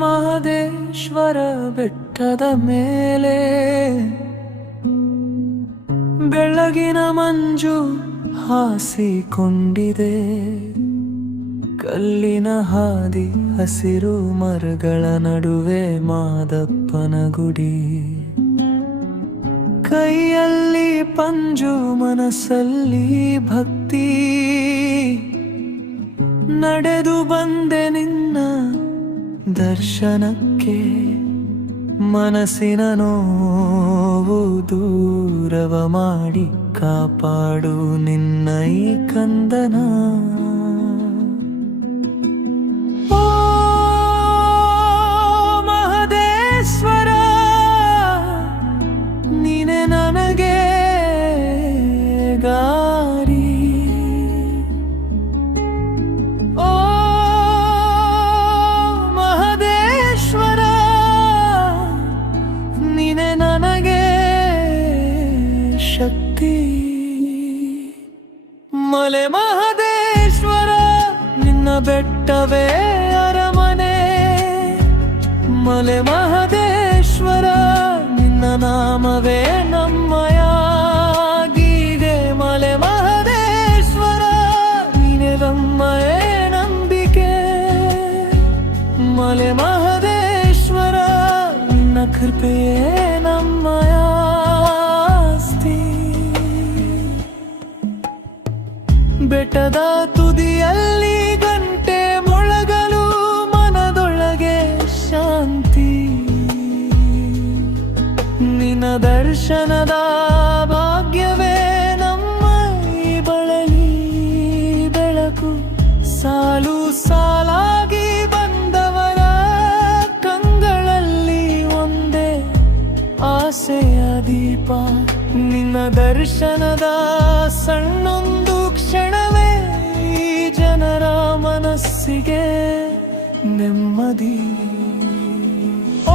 ಮಹದೇಶ್ವರ ಬೆಟ್ಟದ ಮೇಲೆ ಬೆಳಗಿನ ಮಂಜು ಹಾಸಿಕೊಂಡಿದೆ. ಕಲ್ಲಿನ ಹಾದಿ, ಹಸಿರು ಮರಗಳ ನಡುವೆ ಮಾದಪ್ಪನ ಗುಡಿ. ಕೈಯಲ್ಲಿ ಪಂಜು, ಮನಸ್ಸಲ್ಲಿ ಭಕ್ತಿ. ನಡೆದು ಬಂದೆ ನಿನ್ನ ದರ್ಶನಕ್ಕೆ. ಮನಸ್ಸಿನ ನೋವು ದೂರವ ಮಾಡಿ ಕಾಪಾಡು ನಿನ್ನ ಈ ಕಂದನ. ಓ ಮಹದೇಶ್ವರ, ನೀನೆ ನನಗೆ ಗಾರಿ. ಓ ಮಹದೇಶ್ವರ, ನೀನೆ ನನಗೆ ಶಕ್ತಿ. ಮಲೆ ಮಹದೇಶ್ವರ, ನಿನ್ನ ಬೆಟ್ಟವೇ ಅರಮನೆ. ಮಲೆ ಮಹದೇಶ್ವರ, ನಿನ್ನ ನಾಮವೇ ನಮ್ಮಯಾಗಿದೆ. ಮಲೆ ಮಹದೇಶ್ವರ, ನೀನೆ ನಮ್ಮಯೇ ನಂಬಿಕೆ. ಮಲೆ ಮಹದೇಶ್ವರ, ನಿನ್ನ ಕೃಪೆಯೇ ನಮ್ಮಯ ಆಸ್ತಿ. ಬೆಟ್ಟದ ತುದಿಯಲ್ಲಿ ಗಂಟೆ ಮೊಳಗಲು ಮನದೊಳಗೆ ಶಾಂತಿ. ನಿನ್ನ ದರ್ಶನದ ಭಾಗ್ಯವೇ ನಮ್ಮ ಈ ಬಳಲಿ ಬೆಳಕು. ಸಾಲು ಸಾಲಾಗಿ ಬಂದವರ ಕಂಗಳಲ್ಲಿ ಒಂದೇ ಆಸೆಯ ದೀಪ. ನಿನ್ನ ದರ್ಶನದ ಸಣ್ಣೊಂದು ಕ್ಷಣವೇ ಈ ಜನರ ಮನಸ್ಸಿಗೆ ನೆಮ್ಮದಿ. ಓ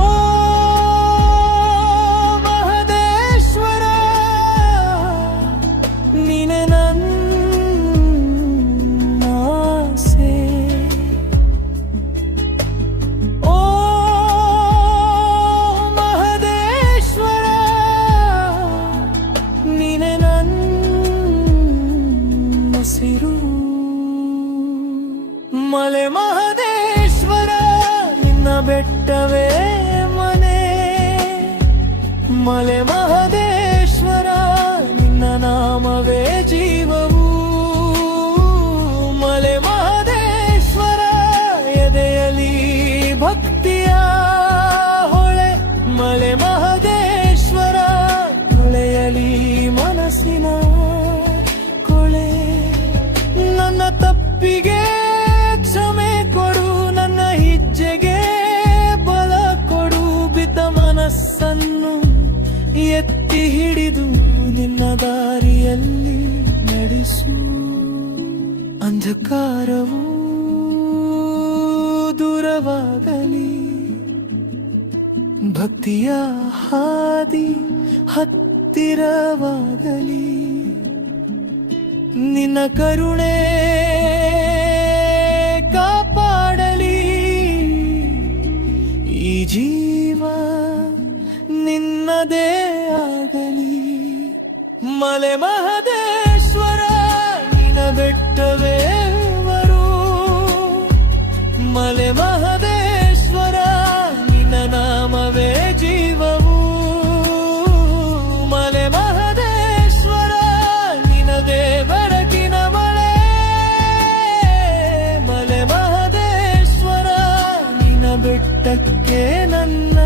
ಮಹದೇಶ್ವರ, ನೀನೆ ನನ್ನ ಆಸೆ. ಓ ಮಹದೇಶ್ವರ, ನೀನೆ ನನ್ನ ಉಸಿರು. ಮಲೆ ಮಹದೇಶ್ವರ, ನಿನ್ನ ಬೆಟ್ಟವೇ ಮನೆ. ಮಲೆ ಮಹದೇಶ್ವರ, ನಿನ್ನ ನಾಮವೇ ಜೀವವು. ಮಲೆ ಮಹದೇಶ್ವರ, ಎದೆಯಲಿ ಭಕ್ತಿಯ ಹೊಳೆ. ಮಲೆ ಮಹದೇಶ್ವರ, ಹೊಳೆಯಲಿ ಮನಸ್ಸಿನ ಕೊಳೆ. ನನ್ನ ತಪ್ಪಿಗೆ ಕ್ಷಮೆ ಕೊಡು, ನನ್ನ ಹೆಜ್ಜೆಗೆ ಬಲ ಕೊಡು. ಬಿದ್ದ ಮನಸ್ಸನ್ನು ಎತ್ತಿ ಹಿಡಿದು ನಿನ್ನ ದಾರಿಯಲ್ಲಿ ನಡೆಸು. ಅಂಧಕಾರವು ದೂರವಾಗಲಿ, ಭಕ್ತಿಯ ಹಾದಿ ಹತ್ತಿರವಾಗಲಿ. ನಿನ್ನ ಕರುಣೆ ಕಾಪಾಡಲಿ. ಈ ಜೀವ ನಿನ್ನದೇ ಆಗಲಿ. ಮಲೆ ಮಹದೇಶ್ವರ, ನಿನ್ನ ಬೆಟ್ಟವೇ ವರು. ಮಲೆ ಮಹದೇಶ್ವರ, ನಿನ್ನ ನಾಮವೇ ಜೀವವು. ಮಲೆ ಮಹದೇಶ್ವರ, ನಿನದೇ ಬೆಳಕಿನ ಮಳೆ. ಮಲೆ ಮಹದೇಶ್ವರ, ನಿನ್ನ ಬೆಟ್ಟಕ್ಕೆ ನನ್ನ